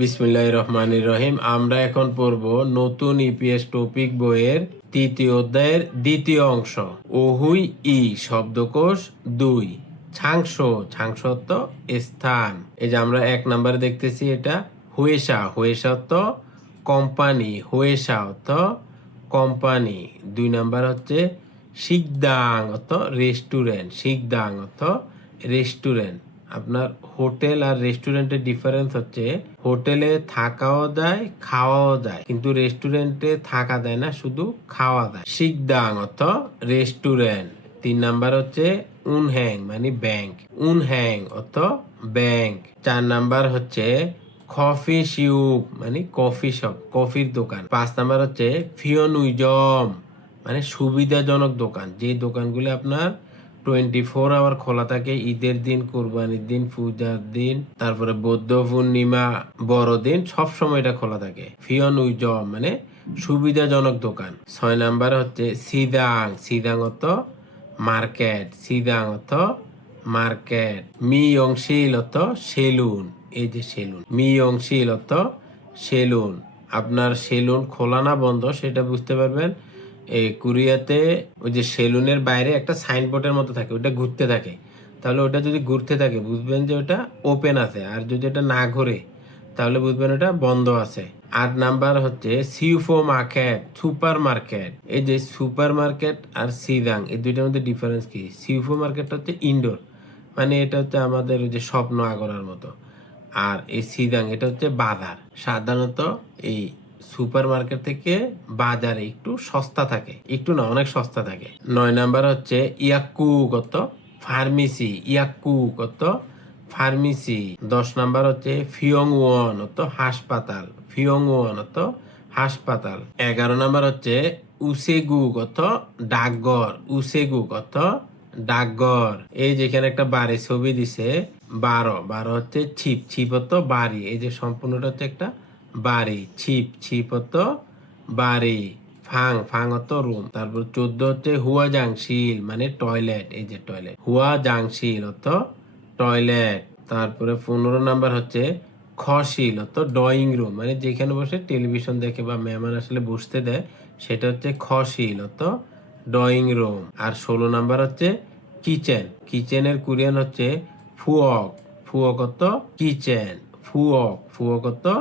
বিসমিল্লাহ রহমান রহিম। আমরা এখন পড়ব নতুন ইপিএস টপিক বইয়ের তৃতীয় অধ্যায়ের দ্বিতীয় অংশ। ওহুই ই শব্দকোষ দুই। ছাংস, ছাংসত্ব, স্থান। এই যে আমরা এক নাম্বার দেখতেছি এটা। হুয়েশা হুয়েশা কোম্পানি। হুয়েশা অর্থ কোম্পানি। দুই নাম্বার হচ্ছে শিকদাং অর্থ রেস্টুরেন্ট। শিকদাং অর্থ রেস্টুরেন্ট। আপনার হোটেল আর রেস্টুরেন্টের ডিফারেন্স হচ্ছে, হোটেলে থাকাও দেয়, খাওয়াও দেয়। কিন্তু রেস্টুরেন্টে থাকা দেয় না, শুধু খাওয়া যায় শিকদাং অর্থ রেস্টুরেন্ট তিন নাম্বার হচ্ছে উনহ্যাং মানে ব্যাংক উনহ্যাং অর্থ ব্যাংক চার নাম্বার হচ্ছে কফি শিউপ মানে কফি শপ কফির দোকান। পাঁচ নাম্বার হচ্ছে ফিওনুইজম মানে সুবিধাজনক দোকান। যে দোকানগুলি আপনার টোয়েন্টি ফোর আওয়ার খোলা থাকে, ঈদের দিন, কোরবানির দিন, পূজার দিন, তারপরে বৌদ্ধ পূর্ণিমা, বড়দিন সব সময় এটা খোলা থাকে। ফিয়ন উইজম মানে সুবিধাজনক দোকান। ছয় নাম্বার হচ্ছে সিদাং। সিদাং অত মার্কেট। সিদাং অত মার্কেট। মি অংশীল অর্থ সেলুন। এই যে সেলুন। মি অংশীল অর্থ সেলুন। আপনার সেলুন খোলা না বন্ধ, সেটা বুঝতে পারবেন। এই কোরিয়াতে ওই যে সেলুনের বাইরে একটা সাইনবোর্ডের মতো থাকে ওটা ঘুরতে থাকে। তাহলে ওটা যদি ঘুরতে থাকে, বুঝবেন যে ওটা ওপেন আছে। আর যদি এটা না ঘুরে, তাহলে বুঝবেন ওটা বন্ধ আছে। আট নাম্বার হচ্ছে সিউফো মার্কেট সুপার মার্কেট এই যে সুপার মার্কেট আর সিদাং এই দুইটার মধ্যে ডিফারেন্স কি? সিউফো মার্কেট হচ্ছে ইনডোর মানে এটা হচ্ছে আমাদের ওই যে স্বপ্ন আগরার মতো। আর এই সিদাং এটা হচ্ছে বাজার। সাধারণত এই সুপার মার্কেট থেকে বাজারে একটু সস্তা থাকে। একটু না, অনেক সস্তা থাকে। নয় নাম্বার হচ্ছে ইয়াকু কত ফার্মেসি ইয়াকু কত ফার্মেসি। দশ নাম্বার হচ্ছে ফিয়ং ওয়ান অত হাসপাতাল ফিয়ং ওয়ান অত হাসপাতাল। এগারো নাম্বার হচ্ছে উসেগু কত ডাকঘর উসেগু কত ডাকঘর। এই যেখানে একটা বাড়ি ছবি দিছে, বারো। বারো হচ্ছে ছিপ ছিপ হতো বাড়ি। এই যে সম্পূর্ণটা হচ্ছে একটা বাড়ি, ছিপ ছিপ হতো বাড়ি, ফাং ফাং হতো রুম। তারপর চোদ্দ হচ্ছে হুয়া জাংশিল মানে টয়লেট, এই যে টয়লেট। হুয়া জাংশিল হতো টয়লেট। তারপরে পনেরো নাম্বার হচ্ছে খশিল হতো ড্রয়িং রুম মানে যেখানে বসে টেলিভিশন দেখে বা মেহমান আসলে বসতে দেয়, সেটা হচ্ছে খশিল হতো ড্রয়িং রুম। আর ষোলো নাম্বার হচ্ছে কিচেন। কিচেনের কোরিয়ান হচ্ছে ফুয়ক ফুয়ক হতো কিচেন, ফুয়ক ফুয়ক হতো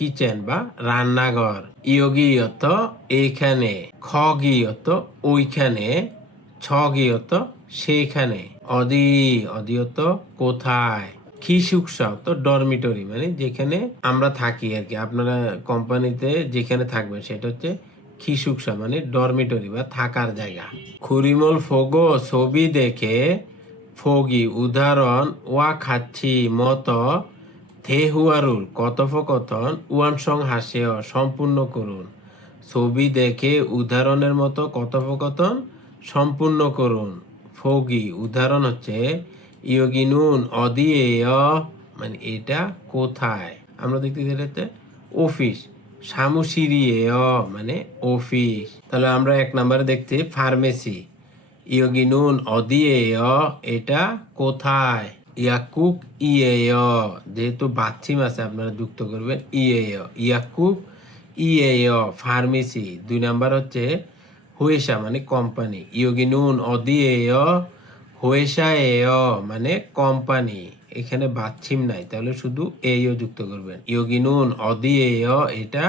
কিচেন বা রান্নাঘর। ইয়োগি অত এইখানে খগি অত ওইখানে ছগি অত সেইখানে। অদি অদি অত কোথায় খিসুকসা অত ডরমিটরি মানে যেখানে আমরা থাকি আর কি। আপনারা কোম্পানিতে যেখানে থাকবেন, সেটা হচ্ছে খিসুকসা মানে ডরমিটরি বা থাকার জায়গা। খুরিমল ফোগো ছবি দেখে ফগি, উদাহরণ, ওয়া খাচ্ছি মতো থেহুয়ারুল কথোপকথন ওয়ানসং হাসেও সম্পূর্ণ করুন। ছবি দেখে উদাহরণের মতো কথোপকথন সম্পূর্ণ করুন। ফগি, উদাহরণ হচ্ছে, ইয়োগিনুন অদিয়েয় মানে এটা কোথায়? আমরা দেখতেছি এটাতে, অফিস সামুসিরিয়েয় মানে অফিস। তাহলে আমরা এক নম্বরে দেখতে ফার্মেসি ইয়োগিনুন অদিয়েয় এটা কোথায়? ইয়াকুক ইয়েয়, যেহেতু বাচ্চিম আছে, আপনারা যুক্ত করবেন, ইয়েয় ইয়াকুক ইয়েয়, ফার্মেসি, দুই নাম্বার হচ্ছে হুয়েশা মানে কোম্পানি, ইয়োগিনুন অদিয়েয় হুয়েশা এয় মানে কোম্পানি, এখানে বাচ্ছিম নাই, তাহলে শুধু এইও যুক্ত করবেন, ইয়োগিনুন অদিয়েয়, এটা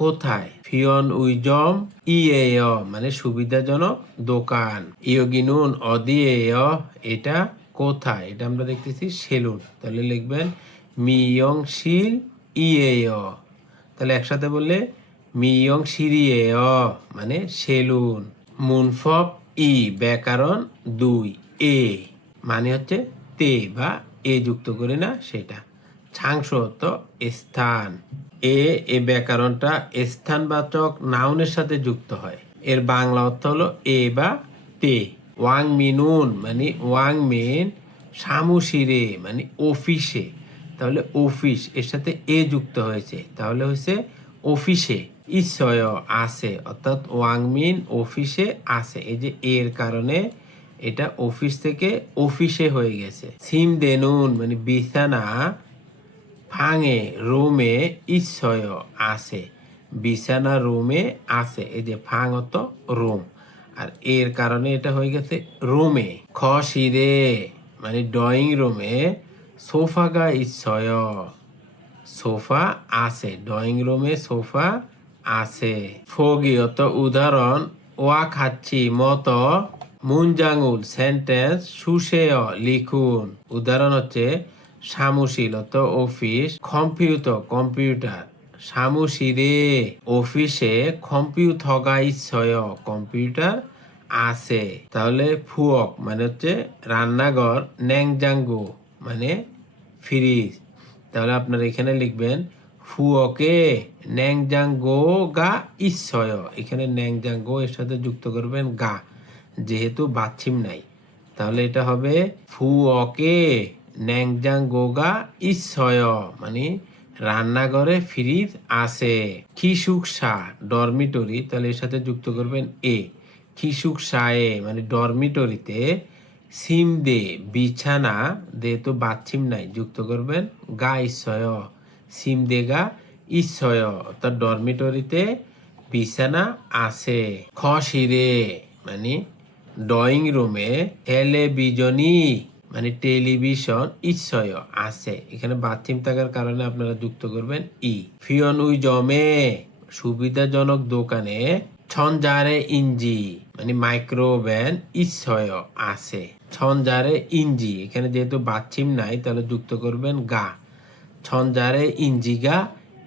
কোথায়? ফিয়ন উইজম ইয়েয় মানে সুবিধাজনক দোকান, ইয়োগিনুন অদিয়েয়, এটা কোথায়? এটা আমরা দেখতেছি সেলুন। তাহলে লিখবেন মিয়ং শিল ইয়েয়। তাহলে একসাথে বললে মিয়ং সিরিয়েয় মানে সেলুন। মুনফব ই, ব্যাকরণ দুই, এ। মানে হচ্ছে তে বা এ যুক্ত করে না সেটা। ছাংস তো স্থান। এ এ ব্যাকরণটা স্থানবাচক নাউনের সাথে যুক্ত হয়। এর বাংলা অর্থ হলো এ বা তে। ওয়াং মিনুন মানে ওয়াং মিন সামুশিরে মানে অফিসে। তাহলে অফিস, এর সাথে এ যুক্ত হয়েছে। তাহলে হয়েছে অফিসে, ঈশ্বয় আছে, অর্থাৎ ওয়াংমিন অফিসে আছে। এই যে এর কারণে এটা অফিস থেকে অফিসে হয়ে গেছে। সিম দেনুন মানে বিছানা ফাঙে রোমে ইচ্ছয় আছে, বিছানা রোমে আছে। এই যে অত রুম। আর এর কারণে এটা হয়ে গেছে রুমে, খ শিরে মানে ড্রয়িং রুমে সোফা গা ইচ্ছয়। সোফা আছে ড্রয়িং রুমে সোফা আছে। ফগিয়ত উদাহরণ ওয়া খাচ্ছি মত মুনজাঙ্গুল সেন্টেন্স সুশেয় লিখুন। উদাহরণ হচ্ছে, সামুশীলত অফিস কম্পিউটার কম্পিউটার সামুশিরে অফিসে কম্পিউটার আছে। তাহলে ফুয়ক মানে হচ্ছে রান্নাঘর, ন্যাংজাঙ্গু মানে ফ্রিজ। তাহলে আপনারা এখানে লিখবেন, ফুয়কে ন্যাংজাঙ্গো গা ইচ্ছয় এখানে ন্যাংজাঙ্গো এর সাথে যুক্ত করবেন গা, যেহেতু বাচ্ছিম নাই। তাহলে এটা হবে ফুয়কে ন্যাংজাঙ্গো গা ইচ্ছয় মানে রান্নাঘরে ফ্রিজ আছে। সা ডরমিটরি তাহলে এর সাথে যুক্ত করবেন এ খিসুক সায়ে মানে ডরমিটরিতে সিম দে, বিছানা দে তো বাচ্ছিম নাই, যুক্ত করবেন গা ইচ্ছয় সিম দে গা ইচ্ছয় অর্থাৎ ডরমিটরিতে বিছানা আছে। খসিরে মানে ড্রয়িং রুমে টেলিভিশনই মানে টেলিভিশন ইচ্ছয় আছে। এখানে বাথরুম থাকার কারণে আপনারা যুক্ত করবেন ই। ফিয়ন উই জমে। সুবিধাজনক দোকানে ছনজারে ইঞ্জি। মানে মাইক্রোওভেন ইচ্ছয় আছে। ছনজারে ইঞ্জি। এখানে যেহেতু বাচ্চিম নাই, তাহলে যুক্ত করবেন গা। ছনজারে ইঞ্জিগা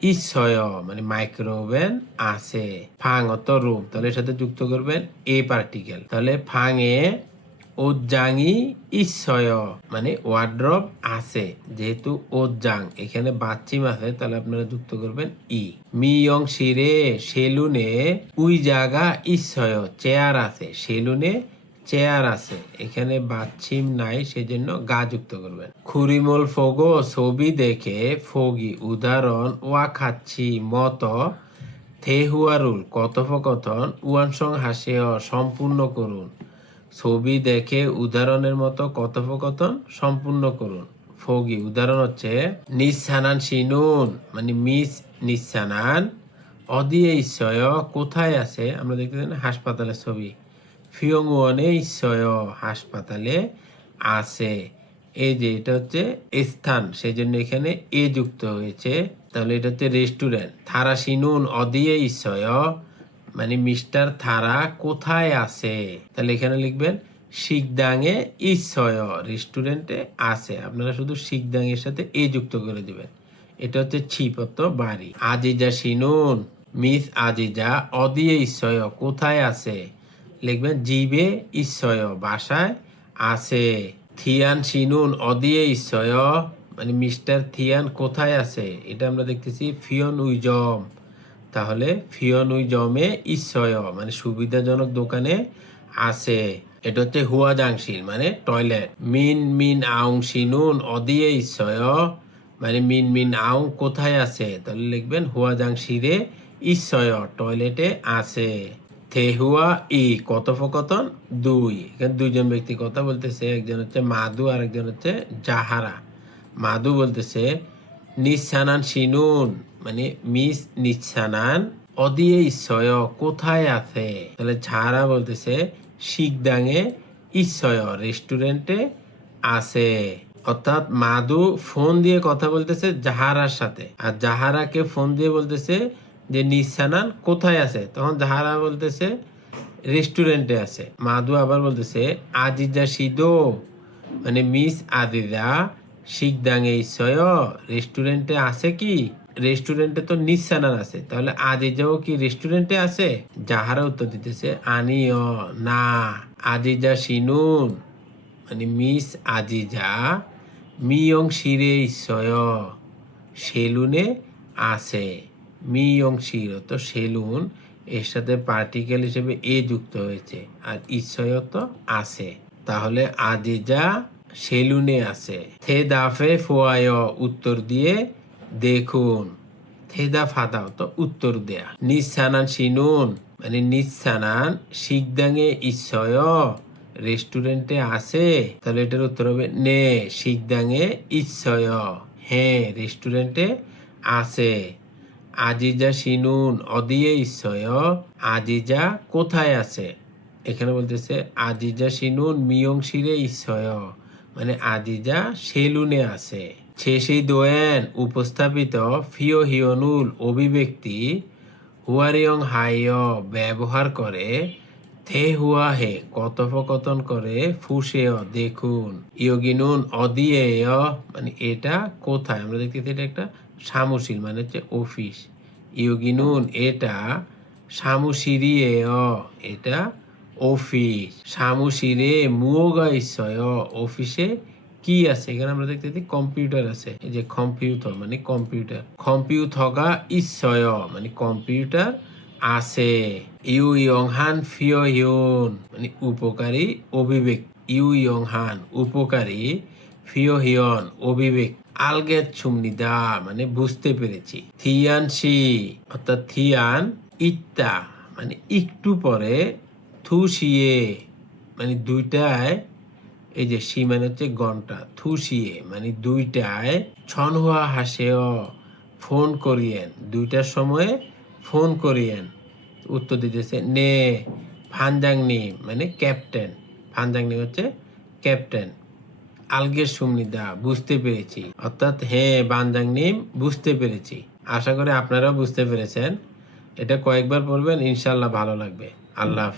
ইচ্ছয় মানে মাইক্রোওভেন আছে। ফাং অত রুম তাহলে এর সাথে যুক্ত করবেন এ পার্টিকেল তাহলে ফাঙে ওজাঙি ইচ্ছয় মানে ওয়ার্ড্রপ আছে, যেহেতু ওজাং এখানে বাচ্চিম আছে, তাহলে আপনারা যুক্ত করবেন ই। মিয়ং শিরে, সেলুনে উই জায়গা ইচ্ছয় চেয়ার আছে, সেলুনে চেয়ার আছে। এখানে বাচ্চিম নাই, সেজন্য গা যুক্ত করবেন। খুরিমল ফগো, ছবি দেখে ফগি, উদাহরণ ওয়া খাচ্ছি মত, থেহুয়ারুল, কথোপকথন, উয়ানসং হাসেয়, সম্পূর্ণ করুন। ছবি দেখে উদাহরণের মতো কথোপকথন সম্পূর্ণ করুন। ফগি, উদাহরণ হচ্ছে, নিঃসানান সিনুন মানে মিস নিঃসানান। অদিয়ে ঈশ্বয় কোথায় আছে? আমরা দেখতেছেন হাসপাতালের ছবি। ফিয়ংওয়ানে ঈশ্বয় হাসপাতালে আছে। এই যে এটা হচ্ছে স্থান সেই জন্য এখানে এ যুক্ত হয়েছে। তাহলে এটা হচ্ছে রেস্টুরেন্ট। থারা সিনুন অদিয়ে ঈশ্বয় মানে মিস্টার থারা কোথায় আছে? তাহলে এখানে লিখবেন, শিকদাঙে ইচ্ছয় রেস্টুরেন্টে আছে। আপনারা শুধু শিকদাং এর সাথে এ যুক্ত করে দিবেন। এটা হচ্ছে ছিপত্ত বাড়ি। আজিজা শিনুন, মিস আজিজা, অদিয়ে ইচ্ছয় কোথায় আছে? লিখবেন, জিবে ইচ্ছয় বাসায় আছে। থিয়ান শিনুন, অদিয়ে ইচ্ছয় মানে মিস্টার থিয়ান কোথায় আছে? এটা আমরা দেখতেছি ফিয়ন উইজম। তাহলে ফিয়ন উইজমে ইচ্ছয় মানে সুবিধাজনক দোকানে আছে। এটা হচ্ছে হুয়া জাংশিল মানে টয়লেট। মিন মিন আউং সিনুন, অদিয়ে ইচ্ছয় মানে মিন মিন আউং কোথায় আছে? তাহলে লিখবেন হুয়া জাংশিরে ইচ্ছয় টয়লেটে আছে। থেহুয়া ই, কথোপকথন দুই। এখানে দুইজন ব্যক্তি কথা বলতেছে, একজন হচ্ছে মাদু আর একজন হচ্ছে জাহারা। মাদু বলতেছে, নিঃসানান সিনুন মানে মিস নিঃসানান অদিয়ে ইচ্ছয় কোথায় আছে? তাহলে ছাড়া বলতেছে, শিকদাঙে ইচ্ছয় রেস্টুরেন্টে আছে। অর্থাৎ মাদু ফোন দিয়ে কথা বলতেছে জাহারার সাথে। আর জাহারাকে ফোন দিয়ে বলতেছে যে নিঃসানান কোথায় আছে? তখন জাহারা বলতেছে, রেস্টুরেন্টে আছে। মাদু আবার বলতেছে, আজিজা সিদো মানে মিস আদিদা শিকদাঙে ইচ্ছয় রেস্টুরেন্টে আছে কি? রেস্টুরেন্টে তো নিঃসানান আছে। তাহলে আজিজাও কি রেস্টুরেন্টে আছে? যাহারা উত্তর দিতেছে, আনিও, না, আজিজা সিনুন। মানে মিস আজিজা মিয়ং শিরে ইচ্ছয় সেলুনে আছে। মিয়ং শির তো সেলুন, এর সাথে পার্টিকেল হিসেবে এ যুক্ত হয়েছে। আর ইচ্ছয় তো আছে। তাহলে আজিজা সেলুনে আছে। থে দাফে ফোয়ায়, উত্তর দিয়ে দেখুন, থেদা ফাদা তো উত্তর দেয়া। নিঃসানান শিনুন মানে নিঃসানান শিকদাঙে ইচ্ছয় রেস্টুরেন্টে আছে, তাহলে এটার উত্তর হবে নে, শিকদাঙে ইচ্ছয়। হ্যাঁ রেস্টুরেন্টে আছে। আজিজা শিনুন অদিয়ে ইচ্ছয়, আজিজা কোথায় আছে? এখানে বলতেছে, আজিজা শিনুন মিয়ং শিরে ইচ্ছয় মানে আজিজা সেলুনে আছে। শেষেই দোয়েন উপস্থাপিত ফিও হিয়নুল অভিব্যক্তি হুয়ারিয়ং হাইয় ব্যবহার করে থে হুয়া হে কথোপকথন করে ফুসেয়, দেখুন। ইয়োগিনুন অদিয়েয় মানে এটা কোথায়? আমরা দেখতে এটা একটা সামুশিল মানে হচ্ছে অফিস। ইয়োগিনুন এটা সামুশিরিয়েয়, এটা অফিস। সামুশিরে মুয়োগা ইসয় অফিসে কি আছে? এখানে আমরা দেখতে পাচ্ছি কম্পিউটার আছে। এই যে কম্পিউটার মানে কম্পিউটার কম্পিউথগা ইসয় মানে কম্পিউটার আছে। ইউ ইয়ং হান ফিও হিয়ন মানে উপকারী অভিবেক ইউ ইয়ং হান উপকারী ফিও হিয়ন অভিবেক আলগেত সুমনিদা মানে বুঝতে পেরেছি। থিয়ান সি অর্থাৎ থিয়ান ইত্তা মানে একটু পরে থুসিয়ে মানে দুইটায় এই যে সি মানে হচ্ছে ঘণ্টা, থুসিয়ে মানে দুইটায় ছনহুয়া হাসেও ফোন করিয়েন। দুইটার সময়ে ফোন করিয়েন। উত্তর দিতেছে, নে ফানজাংনি মানে ক্যাপ্টেন। ফানজাংনি হচ্ছে ক্যাপ্টেন। আলগের সুমনিদা বুঝতে পেরেছি। অর্থাৎ হ্যাঁ বানজাংনিম বুঝতে পেরেছি। আশা করি আপনারাও বুঝতে পেরেছেন। এটা কয়েকবার পড়বেন ইনশাল্লাহ ভালো লাগবে। আল্লাহ হাফেজ।